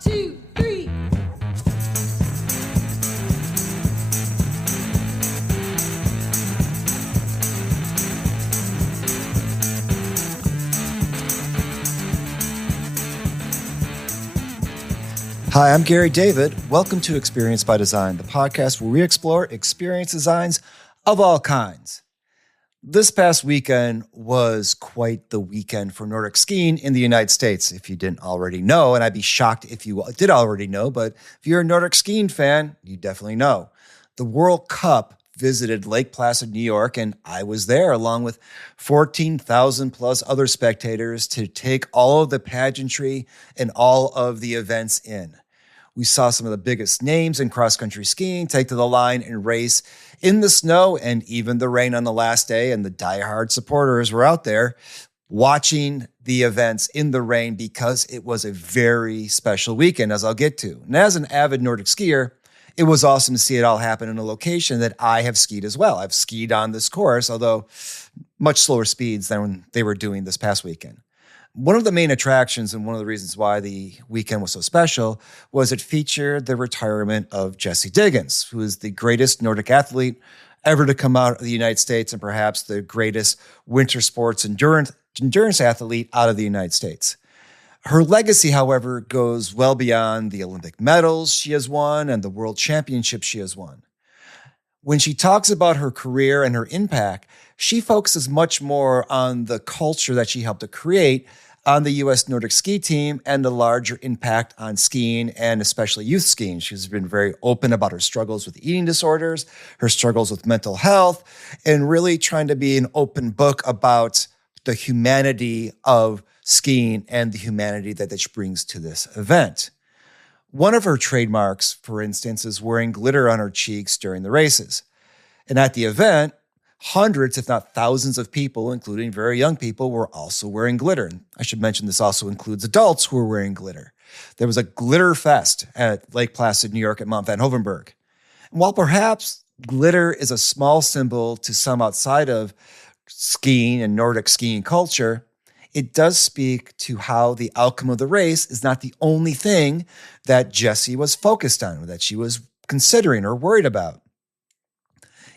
two, three. Hi, I'm Gary David. Welcome to Experience by Design, the podcast where we explore experience designs of all kinds. This past weekend was quite the weekend for Nordic skiing in the United States, if you didn't already know, and I'd be shocked if you did already know, but if you're a Nordic skiing fan, you definitely know. The World Cup visited Lake Placid, New York, and I was there along with 14,000 plus other spectators to take all of the pageantry and all of the events in. We saw some of the biggest names in cross-country skiing take to the line and race in the snow and even the rain on the last day, and the diehard supporters were out there watching the events in the rain because it was a very special weekend, as I'll get to. And as an avid Nordic skier, it was awesome to see it all happen in a location that I have skied as well. I've skied on this course, although much slower speeds than when they were doing this past weekend. One of the main attractions and one of the reasons why the weekend was so special was it featured the retirement of Jessie Diggins, who is the greatest Nordic athlete ever to come out of the United States and perhaps the greatest winter sports endurance athlete out of the United States. Her legacy, however, goes well beyond the Olympic medals she has won and the world championships she has won. When she talks about her career and her impact, she focuses much more on the culture that she helped to create on the US Nordic ski team and the larger impact on skiing and especially youth skiing. She's been very open about her struggles with eating disorders, her struggles with mental health, and really trying to be an open book about the humanity of skiing and the humanity that she brings to this event. One of her trademarks, for instance, is wearing glitter on her cheeks during the races. And at the event, hundreds, if not thousands of people, including very young people, were also wearing glitter. And I should mention this also includes adults who are wearing glitter. There was a glitter fest at Lake Placid, New York at Mount Van Hoevenberg. And while perhaps glitter is a small symbol to some outside of skiing and Nordic skiing culture, it does speak to how the outcome of the race is not the only thing that Jessie was focused on or that she was considering or worried about.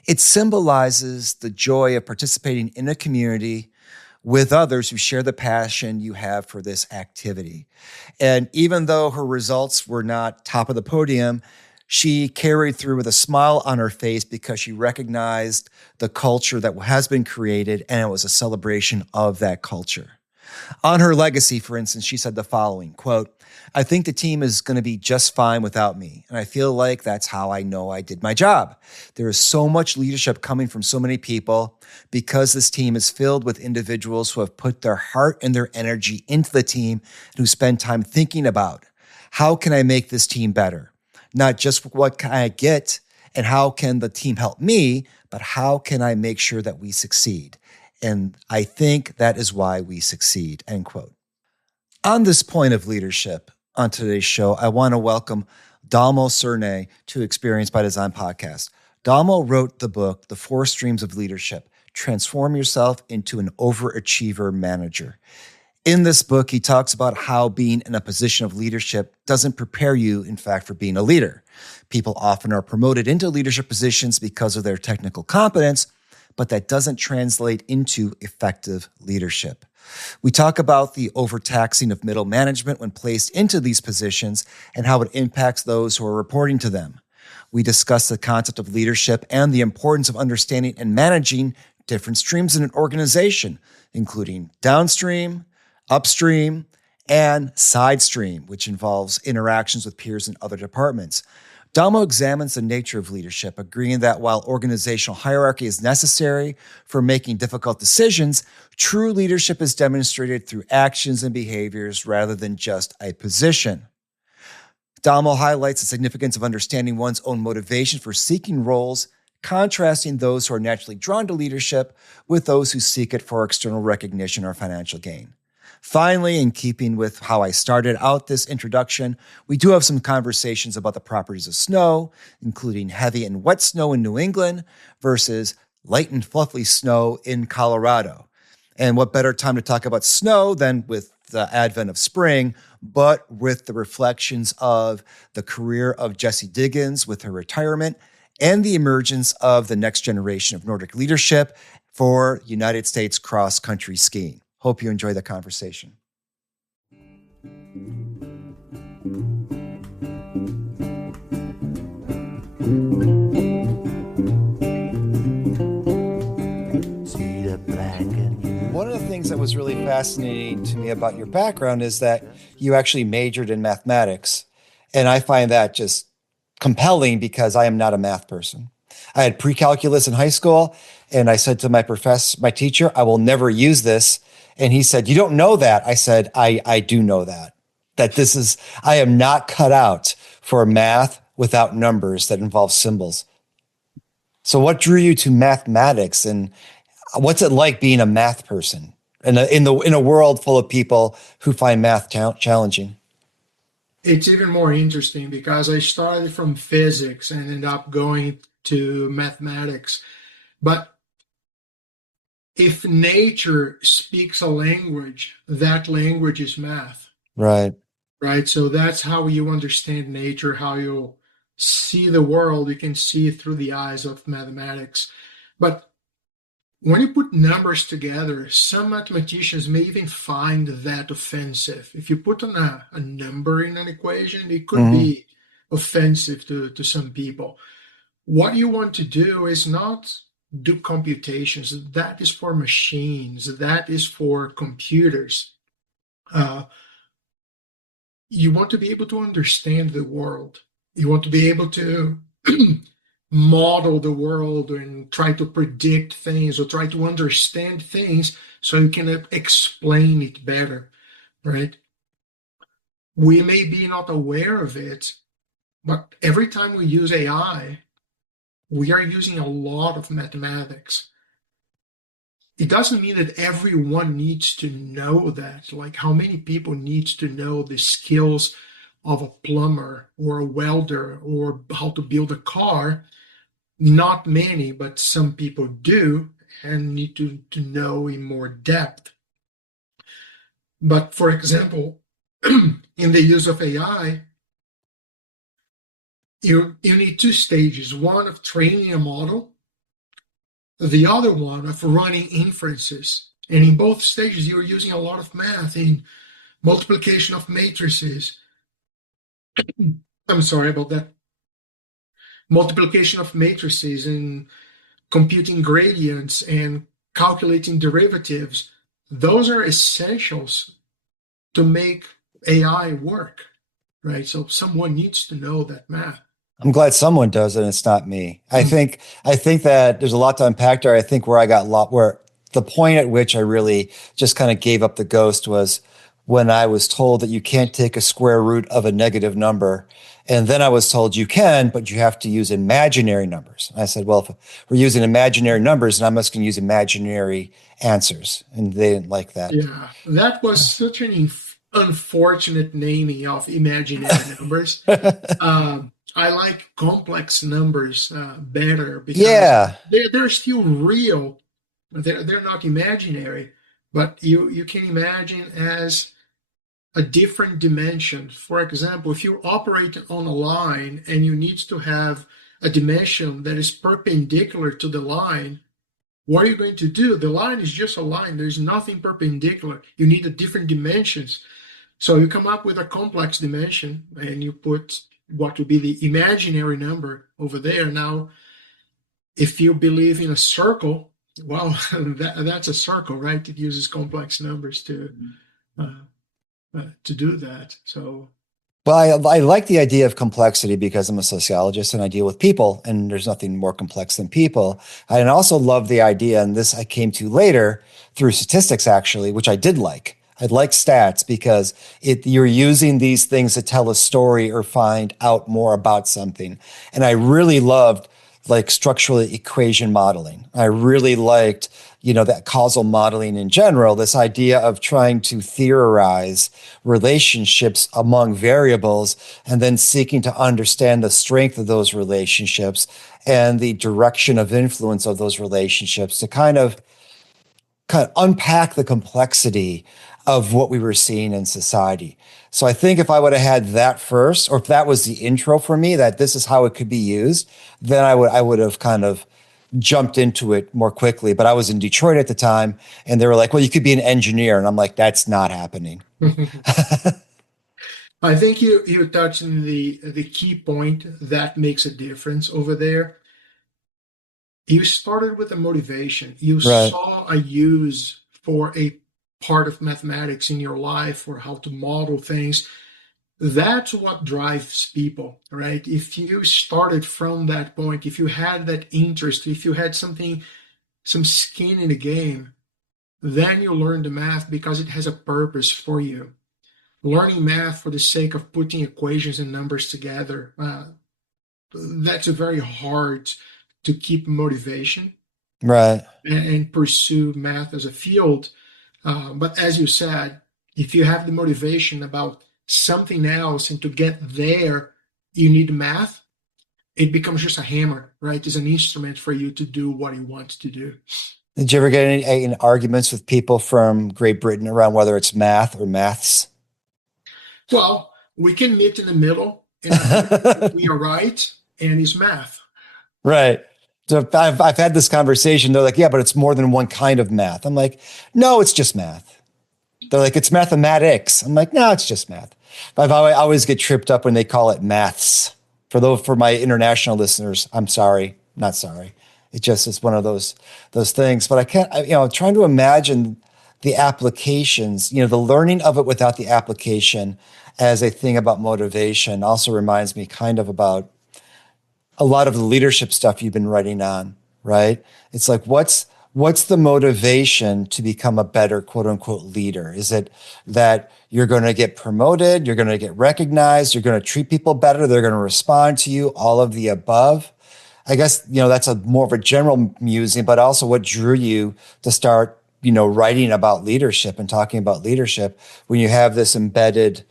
It symbolizes the joy of participating in a community with others who share the passion you have for this activity. And even though her results were not top of the podium, she carried through with a smile on her face because she recognized the culture that has been created, and it was a celebration of that culture. On her legacy, for instance, she said the following, quote, "I think the team is going to be just fine without me. And I feel like that's how I know I did my job. There is so much leadership coming from so many people because this team is filled with individuals who have put their heart and their energy into the team and who spend time thinking about how can I make this team better? Not just what can I get and how can the team help me, but how can I make sure that we succeed? And I think that is why we succeed," end quote. On this point of leadership, on today's show, I want to welcome Dalmo Cirne to Experience by Design podcast. Dalmo wrote the book, The 4 Streams of Leadership, Transform Yourself into an Overachiever Manager. In this book, he talks about how being in a position of leadership doesn't prepare you, in fact, for being a leader. People often are promoted into leadership positions because of their technical competence, but that doesn't translate into effective leadership. We talk about the overtaxing of middle management when placed into these positions and how it impacts those who are reporting to them. We discuss the concept of leadership and the importance of understanding and managing different streams in an organization, including downstream, upstream, and side stream, which involves interactions with peers in other departments. Dalmo examines the nature of leadership, agreeing that while organizational hierarchy is necessary for making difficult decisions, true leadership is demonstrated through actions and behaviors rather than just a position. Dalmo highlights the significance of understanding one's own motivation for seeking roles, contrasting those who are naturally drawn to leadership with those who seek it for external recognition or financial gain. Finally, in keeping with how I started out this introduction, we do have some conversations about the properties of snow, including heavy and wet snow in New England versus light and fluffy snow in Colorado. And what better time to talk about snow than with the advent of spring but with the reflections of the career of Jessie Diggins with her retirement and the emergence of the next generation of Nordic leadership for United States cross-country skiing. Hope you enjoy the conversation. One of the things that was really fascinating to me about your background is that you actually majored in mathematics. And I find that just compelling because I am not a math person. I had pre-calculus in high school, and I said to my teacher, I will never use this. And he said, you don't know that. I said, I do know that I am not cut out for math without numbers that involve symbols. So what drew you to mathematics, and what's it like being a math person in a world full of people who find math challenging? It's even more interesting because I started from physics and ended up going to mathematics. But if nature speaks a language, that language is math, Right. right? So that's how you understand nature, how you see the world. You can see it through the eyes of mathematics. But when you put numbers together, some mathematicians may even find that offensive. If you put a number in an equation, it could be offensive to some people. What you want to do is not do computations. That is for machines. That is for computers. You want to be able to understand the world. You want to be able to model the world and try to predict things or try to understand things so you can explain it better, right? We may be not aware of it, but every time we use AI, we are using a lot of mathematics. It doesn't mean that everyone needs to know that. Like, how many people need to know the skills of a plumber or a welder or how to build a car? Not many, but some people do and need to know in more depth. But for example, in the use of AI, you need two stages, one of training a model, the other one of running inferences. And in both stages, you're using a lot of math in multiplication of matrices. I'm sorry about that. Multiplication of matrices and computing gradients and calculating derivatives. Those are essentials to make AI work, right? So someone needs to know that math. I'm glad someone does, and it's not me. I think that there's a lot to unpack there. I think where the point at which I really just kind of gave up the ghost was when I was told that you can't take a square root of a negative number. And then I was told you can, but you have to use imaginary numbers. And I said, well, if we're using imaginary numbers, then I'm just going to use imaginary answers. And they didn't like that. Yeah, that was such an unfortunate naming of imaginary numbers. I like complex numbers better because they're still real. They're not imaginary, but you can imagine as a different dimension. For example, if you operate on a line and you need to have a dimension that is perpendicular to the line, what are you going to do? The line is just a line. There's nothing perpendicular. You need a different dimensions. So you come up with a complex dimension and you put what would be the imaginary number over there. Now, if you believe in a circle, well, that's a circle, right? It uses complex numbers to do that. So, well, I like the idea of complexity because I'm a sociologist and I deal with people, and there's nothing more complex than people. I also love the idea, and this I came to later through statistics, actually, which I did like. I like stats because you're using these things to tell a story or find out more about something. And I really loved like structural equation modeling. I really liked, that causal modeling in general, this idea of trying to theorize relationships among variables and then seeking to understand the strength of those relationships and the direction of influence of those relationships to kind of unpack the complexity of what we were seeing in society. So I think if I would have had that first, or if that was the intro for me, that this is how it could be used, then I would have kind of jumped into it more quickly. But I was in Detroit at the time, and they were like, "Well, you could be an engineer," and I'm like, "That's not happening." I think you touched on the key point that makes a difference over there. You started with a motivation. You Right, saw a use for a part of mathematics in your life or how to model things. That's what drives people, right? If you started from that point, if you had that interest, if you had something, some skin in the game, then you learn the math because it has a purpose for you. Learning math for the sake of putting equations and numbers together, that's a very hard to keep motivation right. and pursue math as a field. But as you said, if you have the motivation about something else and to get there, you need math, it becomes just a hammer, right? It's an instrument for you to do what you want to do. Did you ever get any arguments with people from Great Britain around whether it's math or maths? Well, we can meet in the middle and agree that we are right, and it's math. Right. So I've had this conversation. They're like, yeah, but it's more than one kind of math. I'm like, no, it's just math. They're like, it's mathematics. I'm like, no, it's just math. I always get tripped up when they call it maths. For my international listeners, I'm sorry, not sorry. It just is one of those things. But I can't, trying to imagine the applications, the learning of it without the application as a thing about motivation also reminds me kind of about a lot of the leadership stuff you've been writing on, right? It's like, what's the motivation to become a better quote unquote leader? Is it that you're going to get promoted, you're going to get recognized, you're going to treat people better, they're going to respond to you, all of the above? I guess, that's a more of a general musing, but also what drew you to start, writing about leadership and talking about leadership when you have this embedded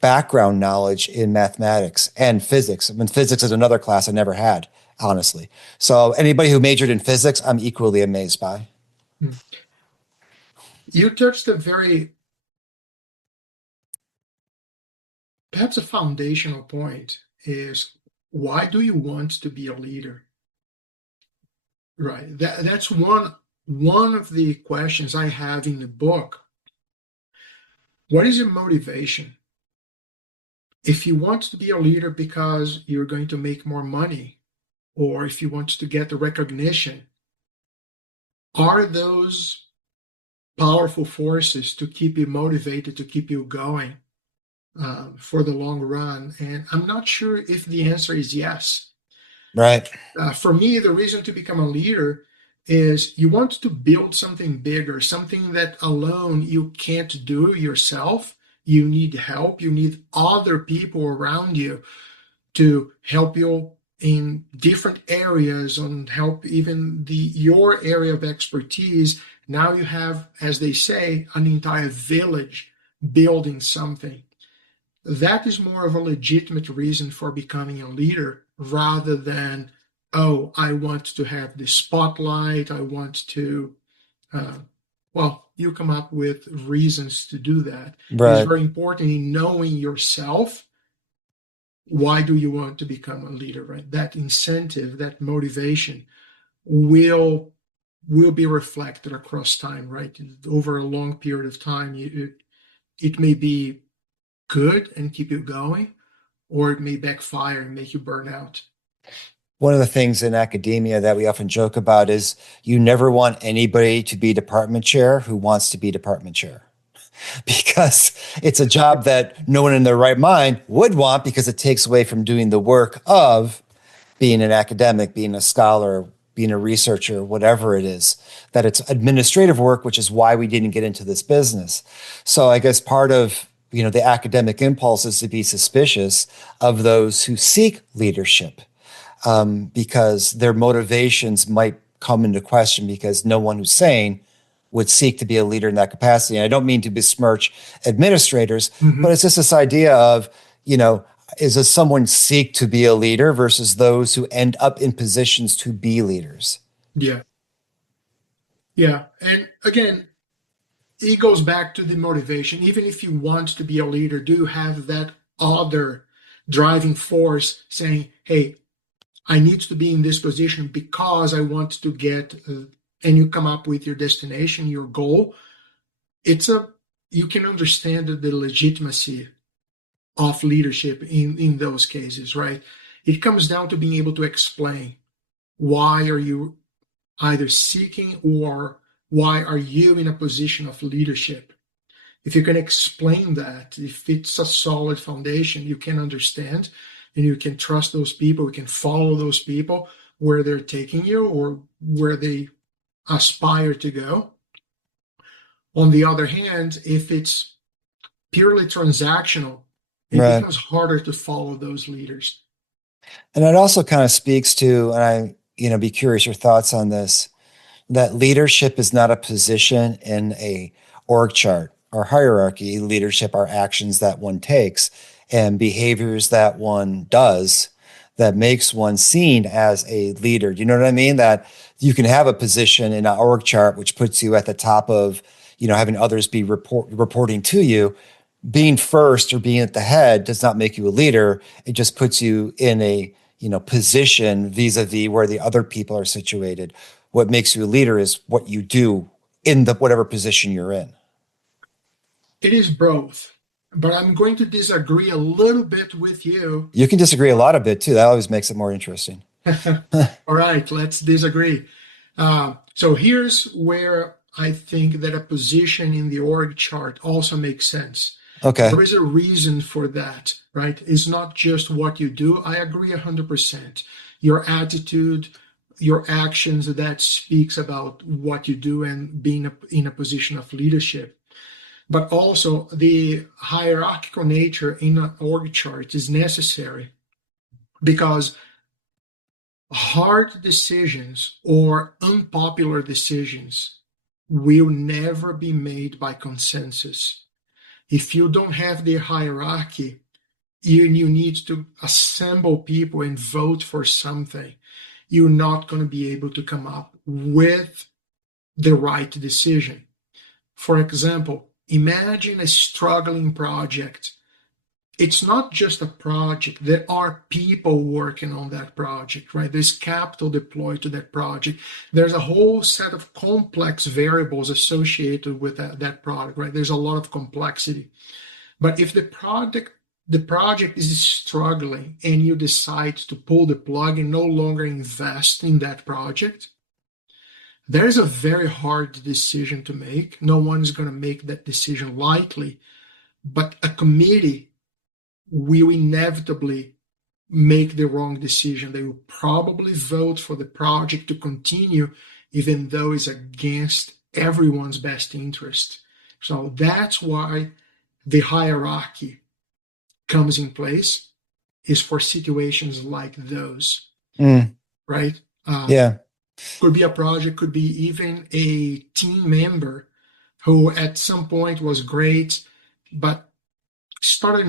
background knowledge in mathematics and physics. I mean, physics is another class I never had, honestly. So anybody who majored in physics, I'm equally amazed by. You touched a very, perhaps a foundational point is why do you want to be a leader? Right. That's one of the questions I have in the book. What is your motivation? If you want to be a leader because you're going to make more money, or if you want to get the recognition, are those powerful forces to keep you motivated, to keep you going for the long run? And I'm not sure if the answer is yes. Right. For me, the reason to become a leader is you want to build something bigger, something that alone you can't do yourself. You need help. You need other people around you to help you in different areas and help even your area of expertise. Now you have, as they say, an entire village building something. That is more of a legitimate reason for becoming a leader rather than, oh, I want to have the spotlight. I want to, uh, well, you come up with reasons to do that. It is Right. very important in knowing yourself. Why do you want to become a leader, right? That incentive, that motivation will be reflected across time, right? Over a long period of time, it may be good and keep you going, or it may backfire and make you burn out. One of the things in academia that we often joke about is you never want anybody to be department chair who wants to be department chair because it's a job that no one in their right mind would want because it takes away from doing the work of being an academic, being a scholar, being a researcher, whatever it is, that it's administrative work, which is why we didn't get into this business. So I guess part of the academic impulse is to be suspicious of those who seek leadership because their motivations might come into question because no one who's sane would seek to be a leader in that capacity. And I don't mean to besmirch administrators, but Mhm. it's just this idea of, is does someone seek to be a leader versus those who end up in positions to be leaders? Yeah, yeah. And again, it goes back to the motivation. Even if you want to be a leader, do you have that other driving force saying, hey, I need to be in this position because I want to get, and you come up with your destination, your goal. It's a, you can understand the legitimacy of leadership in those cases, right? It comes down to being able to explain why are you either seeking or why are you in a position of leadership. If you can explain that, if it's a solid foundation, you can understand and you can trust those people, you can follow those people where they're taking you or where they aspire to go. On the other hand, if it's purely transactional, it Right. becomes harder to follow those leaders. And it also kind of speaks to, and be curious your thoughts on this, that leadership is not a position in a org chart or hierarchy. Leadership are actions that one takes and behaviors that one does that makes one seen as a leader. You know what I mean? That you can have a position in an org chart, which puts you at the top of, having others be reporting to you. Being first or being at the head does not make you a leader. It just puts you in a, position vis-a-vis where the other people are situated. What makes you a leader is what you do in the whatever position you're in. It is both, but I'm going to disagree a little bit with you. You can disagree a lot of it too. That always makes it more interesting. All right, let's disagree. So here's where I think that a position in the org chart also makes sense. Okay. There is a reason for that, right? It's not just what you do. I agree 100%. Your attitude, your actions, that speaks about what you do and being in a position of leadership. But also the hierarchical nature in an org chart is necessary because hard decisions or unpopular decisions will never be made by consensus. If you don't have the hierarchy, you need to assemble people and vote for something, you're not going to be able to come up with the right decision. For example, imagine a struggling project. It's not just a project. There are people working on that project, right? There's capital deployed to that project. There's a whole set of complex variables associated with that product, right? There's a lot of complexity. But if the project is struggling and you decide to pull the plug and no longer invest in that project, there's a very hard decision to make. No one's going to make that decision lightly, but a committee will inevitably make the wrong decision. They will probably vote for the project to continue, even though it's against everyone's best interest. So that's why the hierarchy comes in place, is for situations like those, right? Yeah. Could be a project, could be even a team member who at some point was great, but started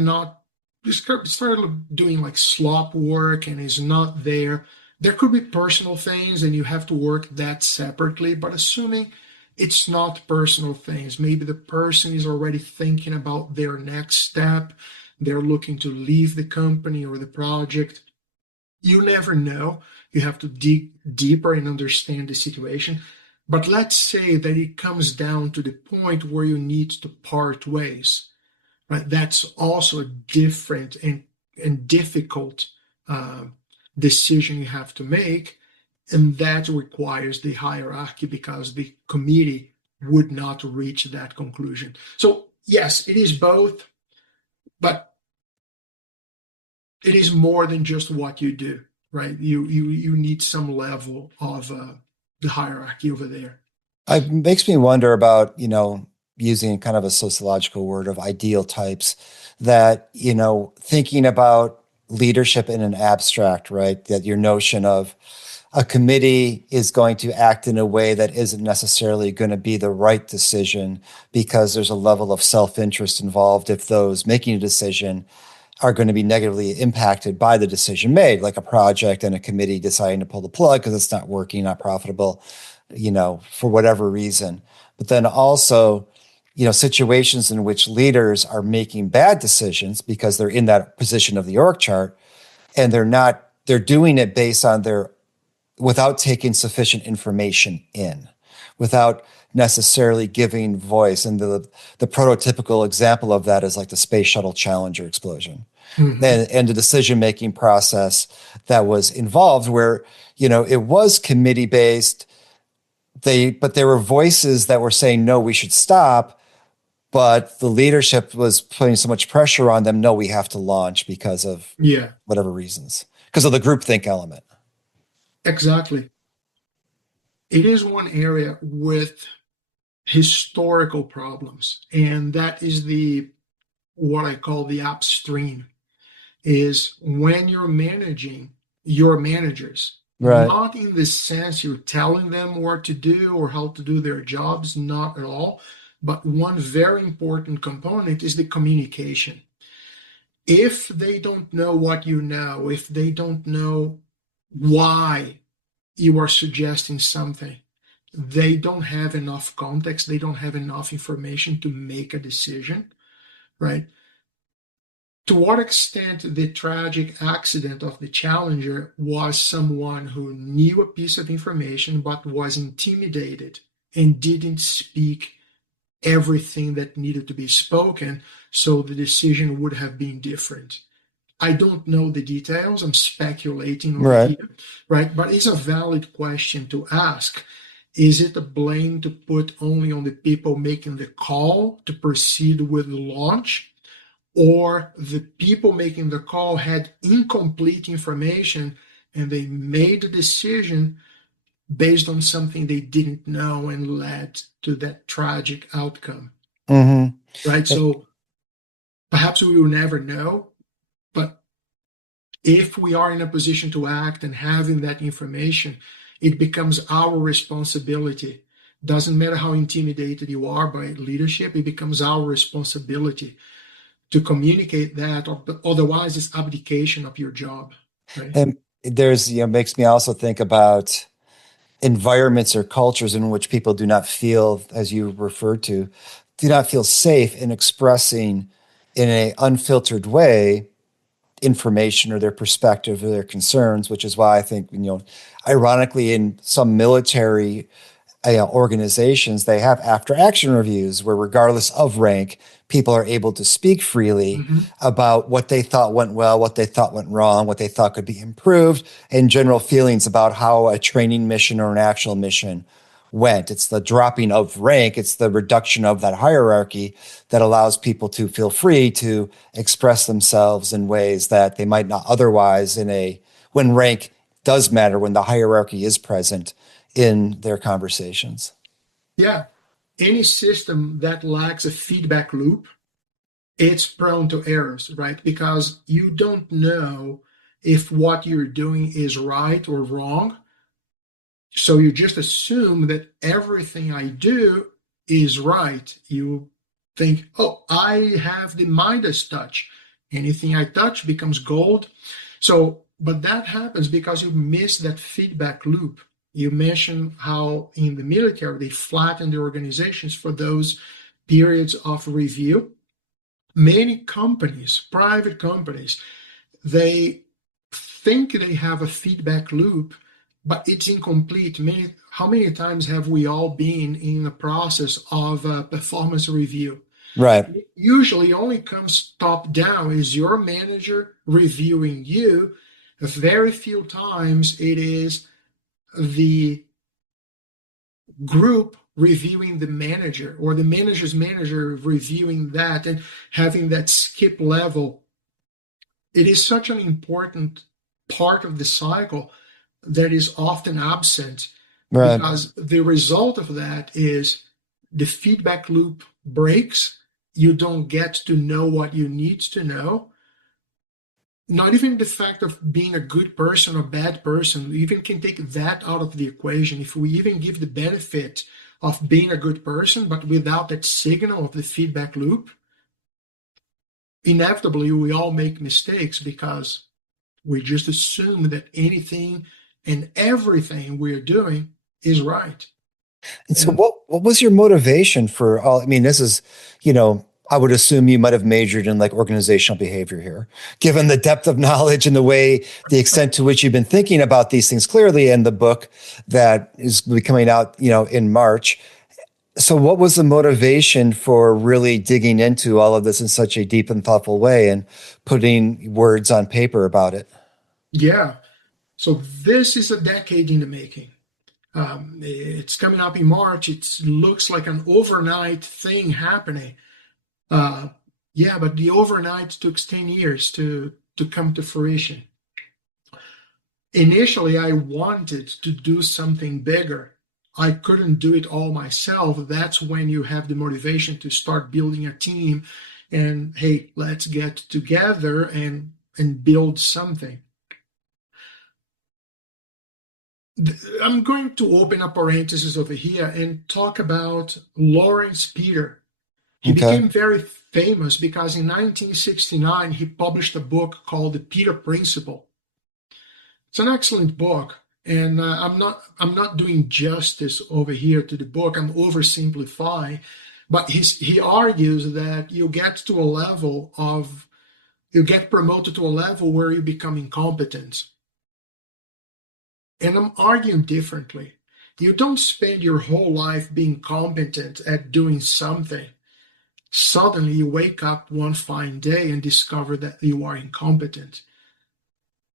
doing like slop work and is not there. There could be personal things and you have to work that separately, but assuming it's not personal things, maybe the person is already thinking about their next step, they're looking to leave the company or the project. You never know. You have to dig deeper and understand the situation. But let's say that it comes down to the point where you need to part ways. Right? That's also a different and difficult decision you have to make. And that requires the hierarchy because the committee would not reach that conclusion. So, yes, it is both, but it is more than just what you do, right? You need some level of the hierarchy over there. It makes me wonder about, using kind of a sociological word of ideal types that, thinking about leadership in an abstract, right? That your notion of a committee is going to act in a way that isn't necessarily going to be the right decision because there's a level of self-interest involved if those making a decision are going to be negatively impacted by the decision made, like a project and a committee deciding to pull the plug because it's not working, not profitable, for whatever reason. But then also situations in which leaders are making bad decisions because they're in that position of the org chart, and they're doing it based on without taking sufficient information in, without necessarily giving voice. And the prototypical example of that is like the Space Shuttle Challenger explosion. Mhm. And the decision-making process that was involved, where, it was committee based. But there were voices that were saying, no, we should stop. But the leadership was putting so much pressure on them. No, we have to launch because of Yeah, whatever reasons, because of the groupthink element. exactly. It is one area with historical problems, and that is the what I call the upstream, is when you're managing your managers, Right. not in the sense you're telling them what to do or how to do their jobs, not at all. But one very important component is the communication. If they don't know what you know, if they don't know why you are suggesting something, they don't have enough context, they don't have enough information to make a decision, right? To what extent the tragic accident of the Challenger was someone who knew a piece of information but was intimidated and didn't speak everything that needed to be spoken, so the decision would have been different. I don't know the details, I'm speculating over Right. here, right? But it's a valid question to ask. Is it a blame to put only on the people making the call to proceed with the launch? Or the people making the call had incomplete information and they made a decision based on something they didn't know and led to that tragic outcome, Mm-hmm. right? So perhaps we will never know, but if we are in a position to act and having that information, it becomes our responsibility. Doesn't matter how intimidated you are by leadership, it becomes our responsibility to communicate that, or otherwise it's abdication of your job, right? And there's, makes me also think about environments or cultures in which people do not feel, as you referred to, do not feel safe in expressing in an unfiltered way information or their perspective or their concerns, which is why I think, ironically, in some military organizations, they have after action reviews where, regardless of rank, people are able to speak freely Mm-hmm. about what they thought went well, what they thought went wrong, what they thought could be improved, and general feelings about how a training mission or an actual mission went. It's the dropping of rank, it's the reduction of that hierarchy that allows people to feel free to express themselves in ways that they might not otherwise when rank does matter, when the hierarchy is present in their conversations. Yeah, any system that lacks a feedback loop, it's prone to errors, right? Because you don't know if what you're doing is right or wrong. So you just assume that everything I do is right. You think, oh, I have the Midas touch. Anything I touch becomes gold. So, but that happens because you miss that feedback loop. You mentioned how in the military they flatten the organizations for those periods of review. Many companies, private companies, they think they have a feedback loop, but it's incomplete. How many times have we all been in the process of a performance review? Right. It usually only comes top down, is your manager reviewing you. Very few times it is the group reviewing the manager or the manager's manager reviewing that and having that skip level. It is such an important part of the cycle that is often absent, Right. because the result of that is the feedback loop breaks. You don't get to know what you need to know. Not even the fact of being a good person or bad person, we even can take that out of the equation. If we even give the benefit of being a good person, but without that signal of the feedback loop, inevitably we all make mistakes because we just assume that anything and everything we're doing is right. And so And what What was your motivation for all? I mean, this is, I would assume you might have majored in like organizational behavior here, given the depth of knowledge and the extent to which you've been thinking about these things clearly in the book that is coming out, in March. So what was the motivation for really digging into all of this in such a deep and thoughtful way and putting words on paper about it? Yeah. So this is a decade in the making. It's coming up in March. It looks like an overnight thing happening. Uh, yeah, but the overnight took 10 years to come to fruition. Initially, I wanted to do something bigger. I couldn't do it all myself. That's when you have the motivation to start building a team and hey, let's get together and build something. I'm going to open a parenthesis over here and talk about Lawrence Peter. He Okay. became very famous because in 1969 he published a book called The Peter Principle. It's an excellent book, and I'm not doing justice over here to the book. I'm oversimplifying, but he argues that you get promoted to a level where you become incompetent. And I'm arguing differently. You don't spend your whole life being competent at doing something. Suddenly you wake up one fine day and discover that you are incompetent.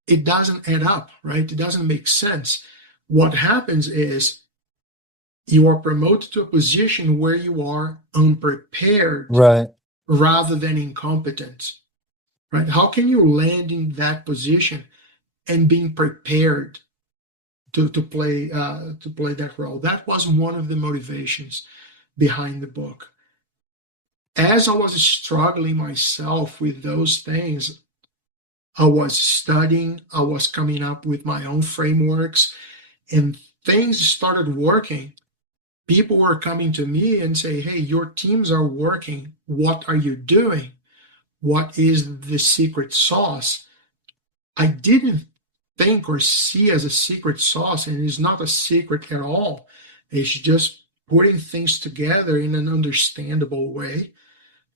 It doesn't add up, right? It doesn't make sense. What happens is you are promoted to a position where you are unprepared Right. rather than incompetent, right? How can you land in that position and being prepared to play that role? That was one of the motivations behind the book. As I was struggling myself with those things, I was studying, I was coming up with my own frameworks, and things started working. People were coming to me and say, "Hey, your teams are working. What are you doing? What is the secret sauce?" I didn't think or see as a secret sauce, and it's not a secret at all. It's just putting things together in an understandable way,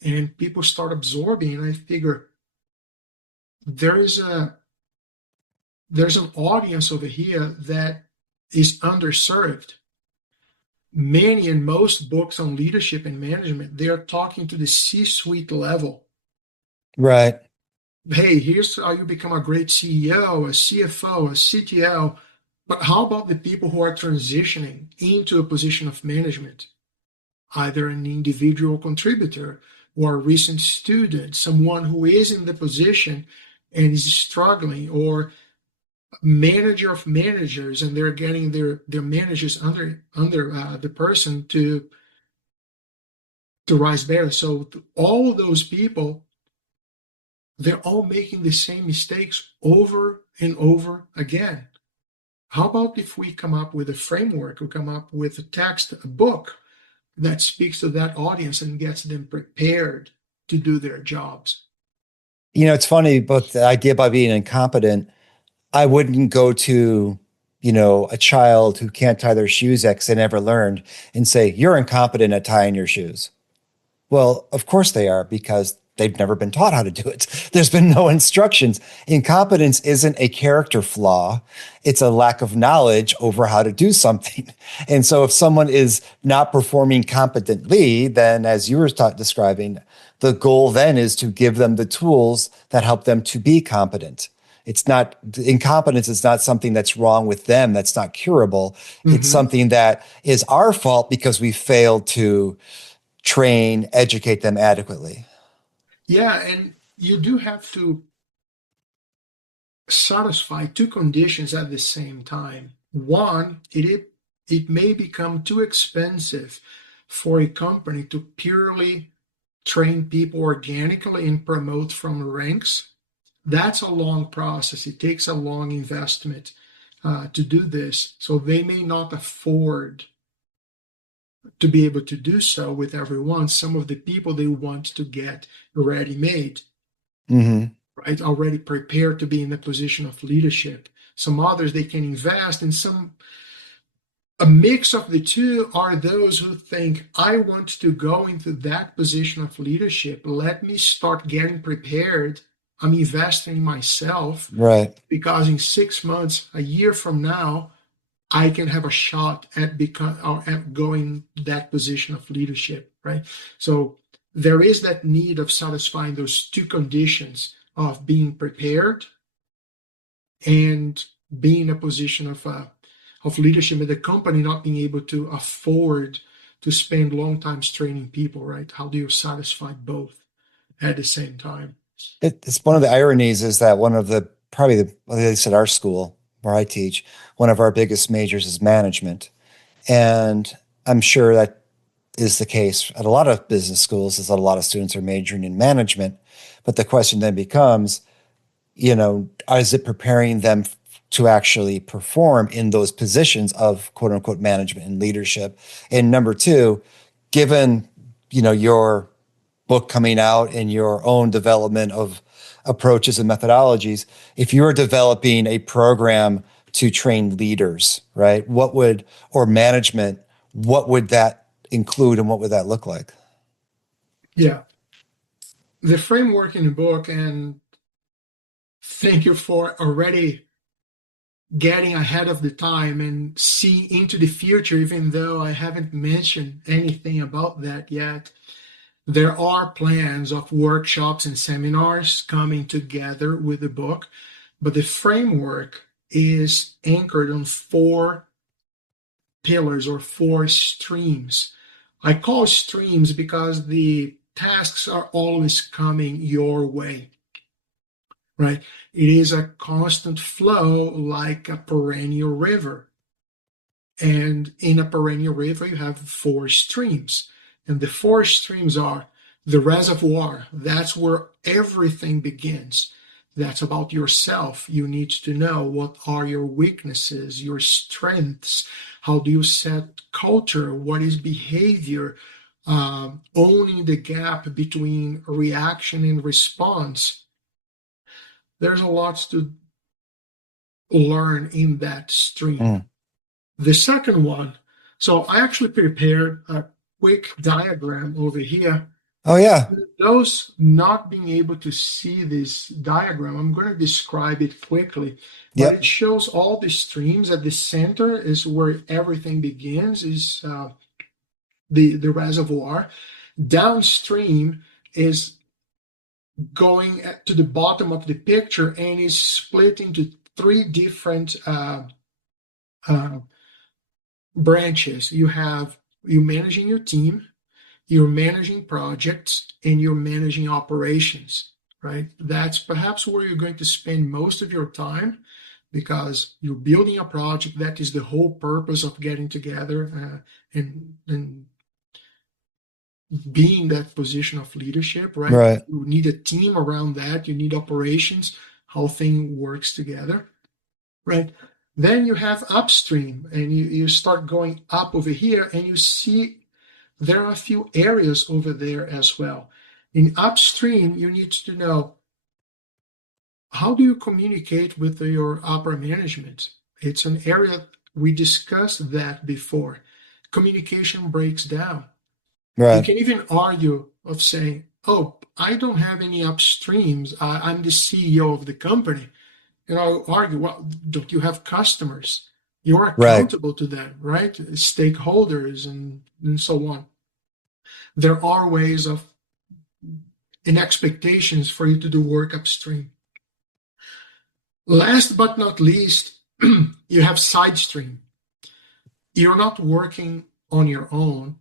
and people start absorbing. And I figure there is there's an audience over here that is underserved. Many and most books on leadership and management, they are talking to the C-suite level. Right. Hey, here's how you become a great CEO, a CFO, a CTO. But how about the people who are transitioning into a position of management? Either an individual contributor or a recent student, someone who is in the position and is struggling, or manager of managers, and they're getting their managers under the person to rise better. So all of those people, they're all making the same mistakes over and over again. How about if we come up with a framework, we come up with a text, a book that speaks to that audience and gets them prepared to do their jobs? It's funny, but the idea about being incompetent, I wouldn't go to, a child who can't tie their shoes because they never learned and say, you're incompetent at tying your shoes. Well, of course they are because they've never been taught how to do it. There's been no instructions. Incompetence isn't a character flaw. It's a lack of knowledge over how to do something. And so if someone is not performing competently, then as you were describing, the goal then is to give them the tools that help them to be competent. It's not incompetence is not something that's wrong with them. That's not curable. It's Mm-hmm. something that is our fault because we failed to train, educate them adequately. Yeah, and you do have to satisfy two conditions at the same time. One, it may become too expensive for a company to purely train people organically and promote from ranks. That's a long process. It takes a long investment to do this. So they may not afford to be able to do so with everyone. Some of the people they want to get ready made, Mm-hmm. right? Already prepared to be in a position of leadership. Some others they can invest, and some A mix of the two are those who think, I want to go into that position of leadership. Let me start getting prepared. I'm investing in myself Right. because in 6 months, a year from now, I can have a shot at at going that position of leadership, right? So there is that need of satisfying those two conditions of being prepared and being in a position of leadership at the company, not being able to afford to spend long times training people, right? How do you satisfy both at the same time? It's one of the ironies is that one of the probably the at least at our school where I teach, one of our biggest majors is management. And I'm sure that is the case at a lot of business schools, is that a lot of students are majoring in management. But the question then becomes, is it preparing them to actually perform in those positions of quote unquote management and leadership? And number two, given, your book coming out and your own development of approaches and methodologies, if you were developing a program to train leaders, right? Or management, what would that include and what would that look like? Yeah, the framework in the book, and thank you for already getting ahead of the time and see into the future, even though I haven't mentioned anything about that yet. There are plans of workshops and seminars coming together with the book, but the framework is anchored on four pillars or four streams. I call streams because the tasks are always coming your way, right? It is a constant flow like a perennial river. And in a perennial river, you have four streams. And the four streams are the reservoir. That's where everything begins. That's about yourself. You need to know what are your weaknesses, your strengths. How do you set culture? What is behavior? Owning the gap between reaction and response. There's a lot to learn in that stream. Mm. The second one, so I actually prepared a quick diagram over here. Oh yeah. Those not being able to see this diagram, I'm going to describe it quickly, but it Yep. shows all the streams. At the center is where everything begins, is the reservoir. Downstream is going to the bottom of the picture and is split into three different uh, branches. You managing your team, you're managing projects, and you're managing operations, right? That's perhaps where you're going to spend most of your time because you're building a project. That is the whole purpose of getting together and being that position of leadership, right? Right. You need a team around that. You need operations, how thing works together, right? Then you have upstream, and you start going up over here, and you see there are a few areas over there as well. In upstream, you need to know how do you communicate with your upper management? It's an area we discussed that before. Communication breaks down. You Right. can even argue of saying, "Oh, I don't have any upstreams. I'm the CEO of the company." And I'll argue, well, don't you have customers? You're Right. accountable to them, right? Stakeholders and so on. There are ways of and expectations for you to do work upstream. Last but not least, you have side stream. You're not working on your own.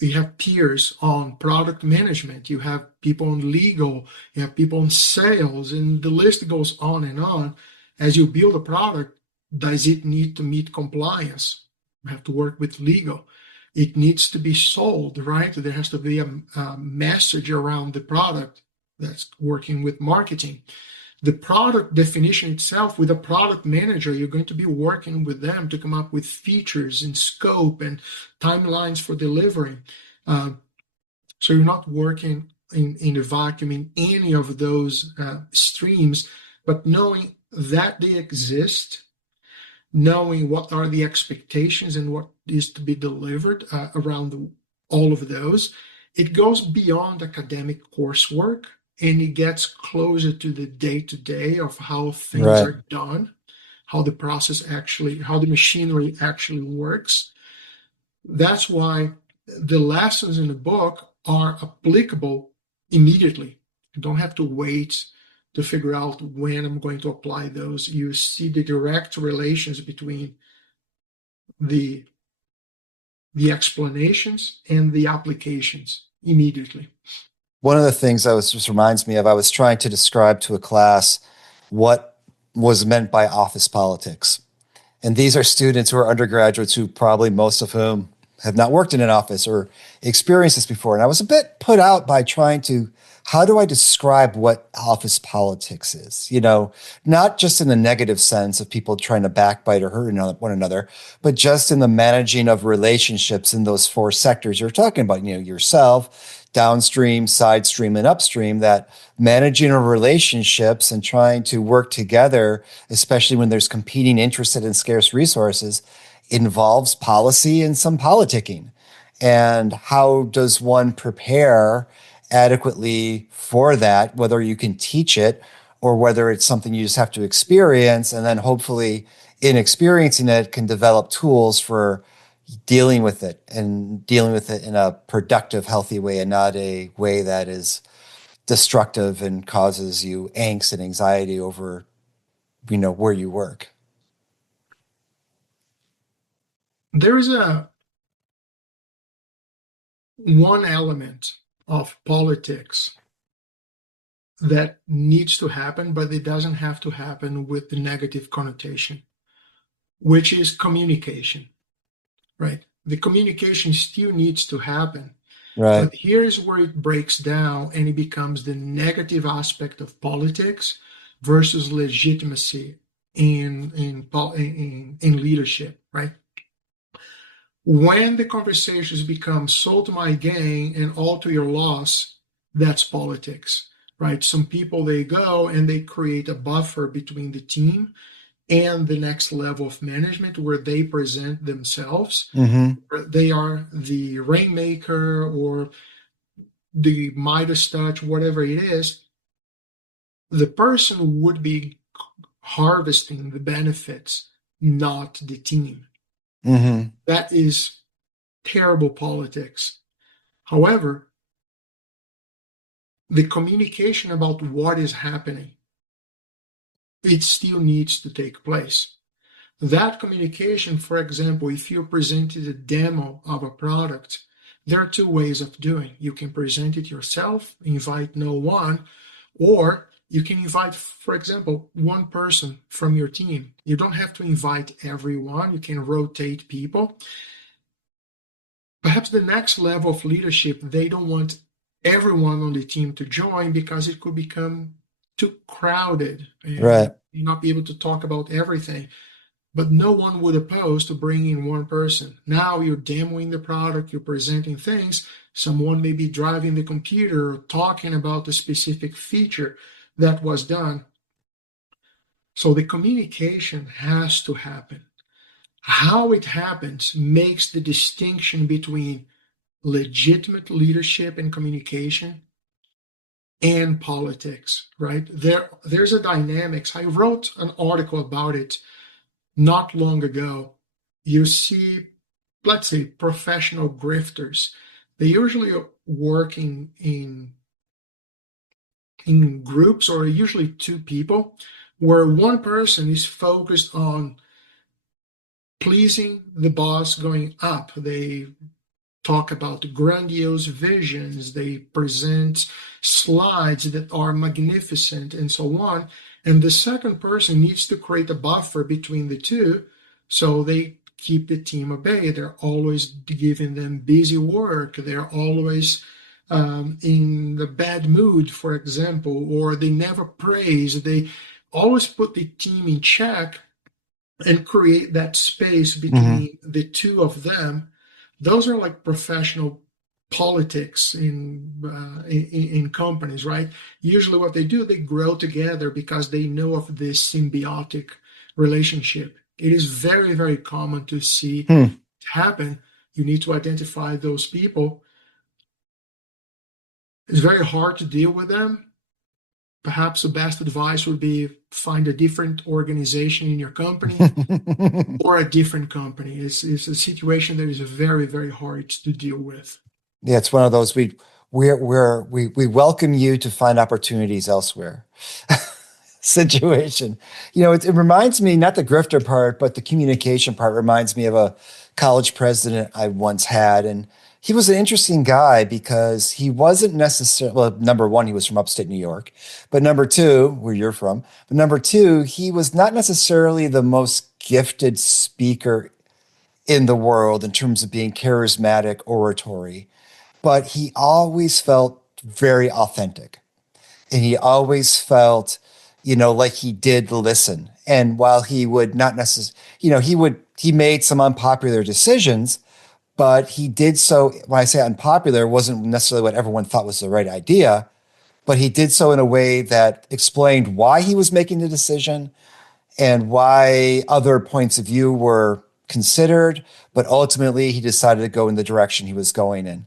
You have peers on product management. You have people on legal. You have people on sales, and the list goes on and on. As you build a product, does it need to meet compliance? You have to work with legal. It needs to be sold, right? There has to be a message around the product that's working with marketing. The product definition itself, with a product manager, you're going to be working with them to come up with features and scope and timelines for delivery. Uh, so you're not working in a vacuum in any of those streams, but knowing that they exist, knowing what are the expectations and what is to be delivered around all of those. It goes beyond academic coursework and it gets closer to the day-to-day of how things Right. are done, how the process actually, how the machinery actually works. That's why the lessons in the book are applicable immediately. You don't have to wait to figure out when I'm going to apply those. You see the direct relations between the the explanations and the applications immediately. One of the things just reminds me of, I was trying to describe to a class what was meant by office politics. And these are students who are undergraduates who probably most of whom have not worked in an office or experienced this before. And I was a bit put out by trying to, how do I describe what office politics is? You know, not just in the negative sense of people trying to backbite or hurt one another, but just in the managing of relationships in those four sectors you're talking about, you know, yourself, downstream, side stream, and upstream, that managing of relationships and trying to work together, especially when there's competing interests and scarce resources, involves policy and some politicking. And how does one prepare adequately for that, whether you can teach it or whether it's something you just have to experience, and then hopefully in experiencing it can develop tools for dealing with it and dealing with it in a productive, healthy way and not a way that is destructive and causes you angst and anxiety over, you know, where you work. There is a one element of politics that needs to happen, but it doesn't have to happen with the negative connotation, which is communication, right? The communication still needs to happen, Right. but here's where it breaks down and it becomes the negative aspect of politics versus legitimacy in leadership, right? When the conversations become so to my gain and all to your loss, that's politics, right? Some people, they go and they create a buffer between the team and the next level of management where they present themselves. Mm-hmm. They are the rainmaker or the Midas touch, whatever it is. The person would be harvesting the benefits, not the team. Mm-hmm. That is terrible politics. However, the communication about what is happening, it still needs to take place. That communication, for example, if you presented a demo of a product, there are two ways of doing. You can present it yourself, invite no one, or you can invite, for example, one person from your team. You don't have to invite everyone. You can rotate people. Perhaps the next level of leadership, they don't want everyone on the team to join because it could become too crowded and Right. you not be able to talk about everything. But no one would oppose to bring in one person. Now you're demoing the product, you're presenting things. Someone may be driving the computer or talking about a specific feature that was done. So the communication has to happen. How it happens makes the distinction between legitimate leadership and communication and politics, right? There's a dynamics. I wrote an article about it not long ago. You see, let's say, professional grifters. They usually are working in groups or usually two people, where one person is focused on pleasing the boss going up. They talk about grandiose visions, they present slides that are magnificent, and so on. And the second person needs to create a buffer between the two so they keep the team at bay. They're always giving them busy work, they're always in the bad mood, for example, or they never praise, they always put the team in check and create that space Mm-hmm. between the two of them. Those are like professional politics in companies, right? Usually, what they do, they grow together because they know of this symbiotic relationship. It is very, very common to see Hmm. happen. You need to identify those people. It's very hard to deal with them. Perhaps the best advice would be find a different organization in your company or a different company. It's a situation that is very, very hard to deal with. Yeah, it's one of those we welcome you to find opportunities elsewhere situation. It reminds me, not the grifter part, but the communication part reminds me of a college president I once had. And he was an interesting guy because he wasn't necessarily, well, number one, he was from upstate New York, but number two, where you're from, but number two, he was not necessarily the most gifted speaker in the world in terms of being charismatic oratory, but he always felt very authentic. And he always felt, like he did listen. And while he would not necessarily, he made some unpopular decisions, but he did so, when I say unpopular, wasn't necessarily what everyone thought was the right idea, but he did so in a way that explained why he was making the decision and why other points of view were considered, but ultimately he decided to go in the direction he was going in.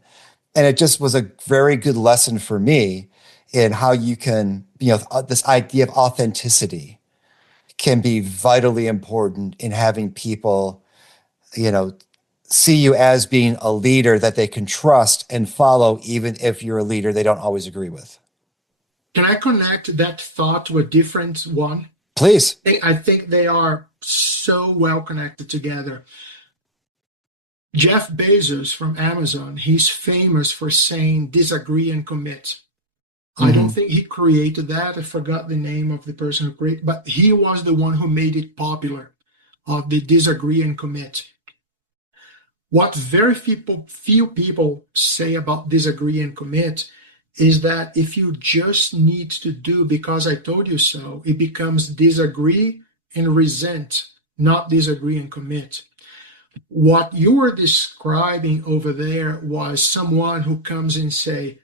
And it just was a very good lesson for me in how you can, this idea of authenticity can be vitally important in having people, you know, see you as being a leader that they can trust and follow, even if you're a leader they don't always agree with. Can I connect that thought to a different one? Please. I think they are so well connected together. Jeff Bezos from Amazon, he's famous for saying disagree and commit. I don't Hmm. think he created that. I forgot the name of the person who created, but he was the one who made it popular of the disagree and commit. What very few people say about disagree and commit is that if you just need to do because I told you so, it becomes disagree and resent, not disagree and commit. What you were describing over there was someone who comes and say,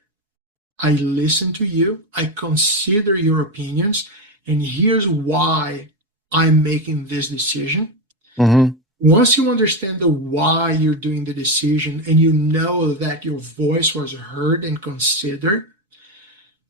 I listen to you, I consider your opinions, and here's why I'm making this decision. Hmm. Once you understand the why you're doing the decision and you know that your voice was heard and considered,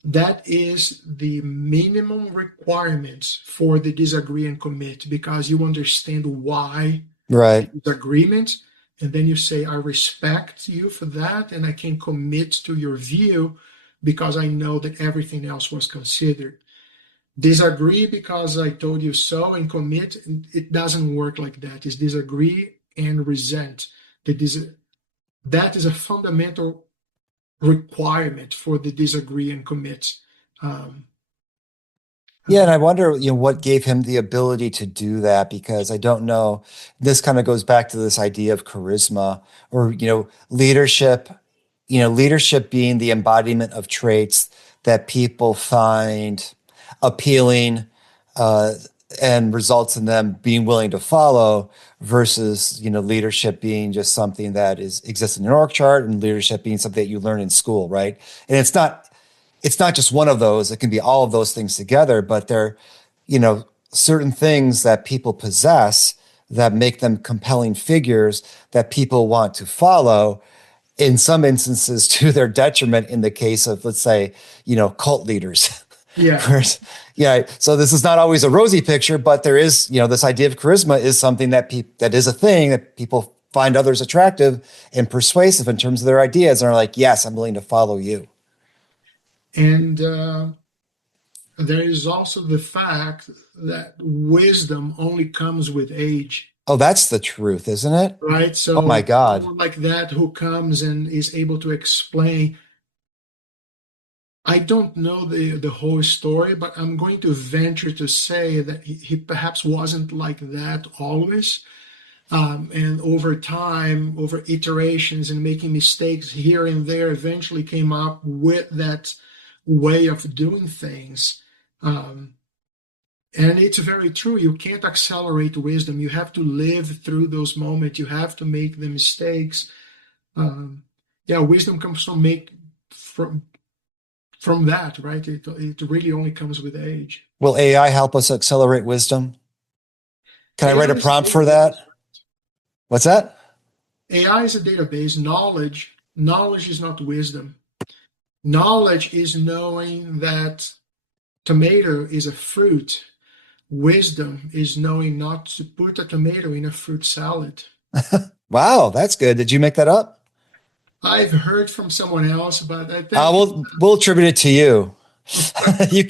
that is the minimum requirements for the disagree and commit because you understand why the Right. disagreement, and then you say, I respect you for that, and I can commit to your view because I know that everything else was considered. Disagree because I told you so and commit, it doesn't work like that. It's disagree and resent. That is a fundamental requirement for the disagree and commit. Um, Yeah, and um, I wonder, what gave him the ability to do that because I don't know. This kind of goes back to this idea of charisma or, leadership, leadership being the embodiment of traits that people find appealing, uh, and results in them being willing to follow versus, leadership being just something that is exists in an org chart and leadership being something that you learn in school, right? And it's not just one of those. It can be all of those things together, but they're, certain things that people possess that make them compelling figures that people want to follow in some instances to their detriment in the case of, let's say, cult leaders. yeah, Yeah. So this is not always a rosy picture, but there is, this idea of charisma is something that is a thing that people find others attractive and persuasive in terms of their ideas and are like, yes, I'm willing to follow you. and there is also the fact that wisdom only comes with age, Oh, that's the truth, isn't it? right? Oh my So God. someone like that who comes and is able to explain, I don't know the whole story, but I'm going to venture to say that he perhaps wasn't like that always. And over time, over iterations and making mistakes here and there, eventually came up with that way of doing things. Um, And it's very true. You can't accelerate wisdom. You have to live through those moments. You have to make the mistakes. Um, yeah, wisdom comes from from that, right? It really only comes with age. Will AI help us accelerate wisdom? Can I write AI a is a prompt for that? database. What's that? AI is a database. Knowledge is not wisdom. Knowledge is knowing that tomato is a fruit. Wisdom is knowing not to put a tomato in a fruit salad. Wow, that's good. Did you make that up? I've heard from someone else, but I think We'll attribute it to you. you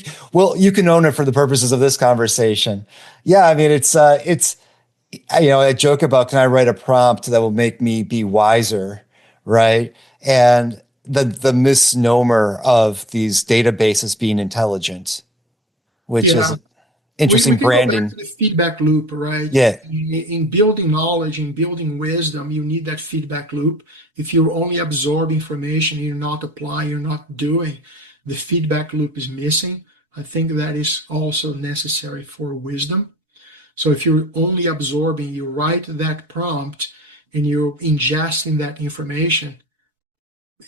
you can own it for the purposes of this conversation. Yeah, I mean it's I joke about, can I write a prompt that will make me be wiser, right? And the misnomer of these databases being intelligent, which yeah, is we interesting can go back to branding. the feedback loop, right? Yeah, In building knowledge, in building wisdom, you need that feedback loop. If you only absorb information, you're not applying, you're not doing, the feedback loop is missing. I think that is also necessary for wisdom. So if you're only absorbing, you write that prompt and you're ingesting that information,